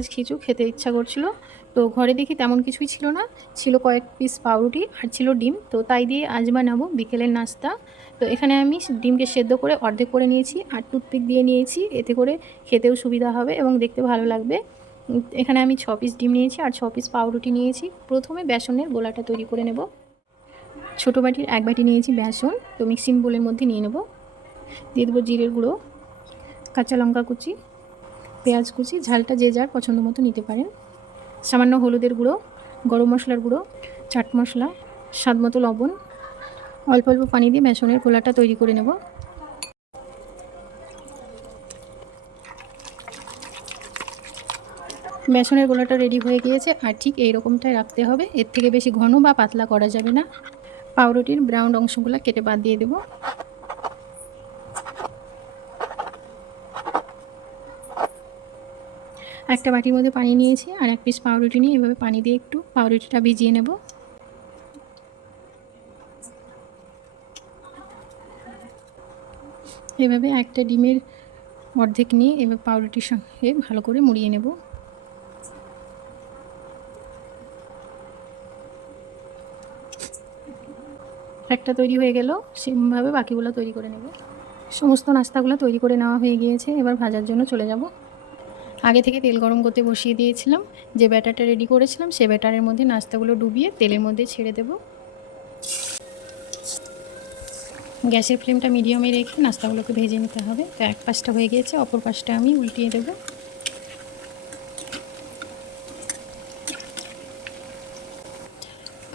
পেঁয়াজ খিচু খেতে ইচ্ছা করছিল। তো ঘরে দেখি তেমন কিছুই ছিল না। ছিল কয়েক পিস পাউরুটি আর ছিল ডিম। তো তাই দিয়ে আজ বানাবো বিকেলের নাস্তা। তো এখানে আমি ডিমকে সেদ্ধ করে অর্ধেক করে নিয়েছি আর টুথপিক দিয়ে নিয়েছি। এতে করে খেতেও সুবিধা হবে এবং দেখতে ভালো লাগবে। এখানে আমি ছ পিস ডিম নিয়েছি আর ছ পিস পাউরুটি নিয়েছি। প্রথমে বেসনের গোলাটা তৈরি করে নেব। ছোটো বাটির এক বাটি নিয়েছি বেসন। তো মিক্সিং বোলের মধ্যে নিয়ে নেব। দিয়ে দেবো জিরের গুঁড়ো, কাঁচা লঙ্কা কুচি পেঁয়াজ কুচি, ঝালটা যে যার পছন্দ মতো নিতে পারেন। সামান্য হলুদের গুঁড়ো, গরম মশলার গুঁড়ো, চাট মশলা, স্বাদ মতো লবণ। অল্প অল্প পানি দিয়ে বেসনের গোলাটা তৈরি করে নেব। বেসনের গোলাটা রেডি হয়ে গিয়েছে, আর ঠিক এই রকমটাই রাখতে হবে। এর থেকে বেশি ঘন বা পাতলা করা যাবে না। পাউরুটির ব্রাউন অংশগুলো কেটে বাদ দিয়ে দেবো। একটা বাটির মধ্যে পানি নিয়েছি আর এক পিস পাউরুটি নিয়ে এভাবে পানি দিয়ে একটু পাউরুটিটা ভিজিয়ে নেব। এভাবে একটা ডিমের অর্ধেক নিয়ে এবার পাউরুটির সঙ্গে ভালো করে মুড়িয়ে নেব। একটা তৈরি হয়ে গেল, সেমভাবে বাকিগুলো তৈরি করে নেব। সমস্ত নাস্তাগুলো তৈরি করে নেওয়া হয়ে গিয়েছে, এবার ভাজার জন্য চলে যাব। আগে থেকে তেল গরম করতে বসিয়ে দিয়েছিলাম, যে ব্যাটারটা রেডি করেছিলাম, সে ব্যাটারের মধ্যে নাস্তাগুলো ডুবিয়ে তেলের মধ্যে ছেড়ে দেব। গ্যাসের ফ্লেমটা মিডিয়ামে রেখে নাস্তাগুলোকে ভেজে নিতে হবে। তো এক পাশটা হয়ে গিয়েছে, অপর পাশটা আমি উল্টিয়ে দেব।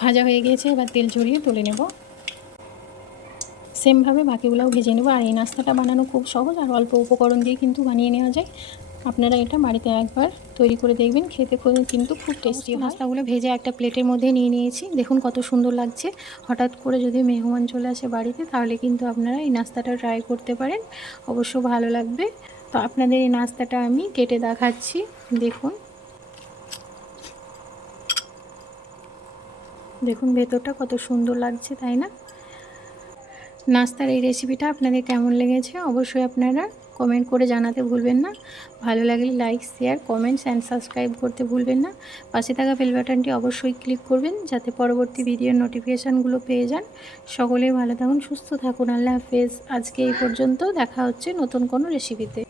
ভাজা হয়ে গিয়েছে, এবার তেল ঝরিয়ে তুলে নেব। সেমভাবে বাকিগুলোও ভেজে নেব। আর এই নাস্তাটা বানানো খুব সহজ, আর অল্প উপকরণ দিয়ে কিন্তু বানিয়ে নেওয়া যায়। আপনারা এটা বাড়িতে একবার তৈরি করে দেখবেন খেতে খুব- কিন্তু খুব টেস্টি নাস্তাগুলো ভেজে একটা প্লেটের মধ্যে নিয়ে নিয়েছি। দেখুন কত সুন্দর লাগছে। হঠাৎ করে যদি মেহমান চলে আসে বাড়িতে তাহলে কিন্তু আপনারা এই নাস্তাটা ট্রাই করতে পারেন। অবশ্য ভালো লাগবে। তো আপনাদের এই নাস্তাটা আমি কেটে দেখাচ্ছি। দেখুন। দেখুন ভেতরটা কত সুন্দর লাগছে তাই না? নাস্তার এই রেসিপিটা আপনাদের কেমন লেগেছে? অবশ্যই আপনারা কমেন্ট করে জানাতে ভুলবেন না। ভালো লাগলে like share comments and subscribe করতে ভুলবেন না। পাশে থাকা বেল বাটনটি অবশ্যই ক্লিক করবেন যাতে পরবর্তী ভিডিওর নোটিফিকেশানগুলো পেয়ে যান। সকলেই ভালো থাকুন, সুস্থ থাকুন। আল্লাহ হাফেজ। আজকে এই পর্যন্ত দেখা হচ্ছে নতুন কোনো রেসিপিতে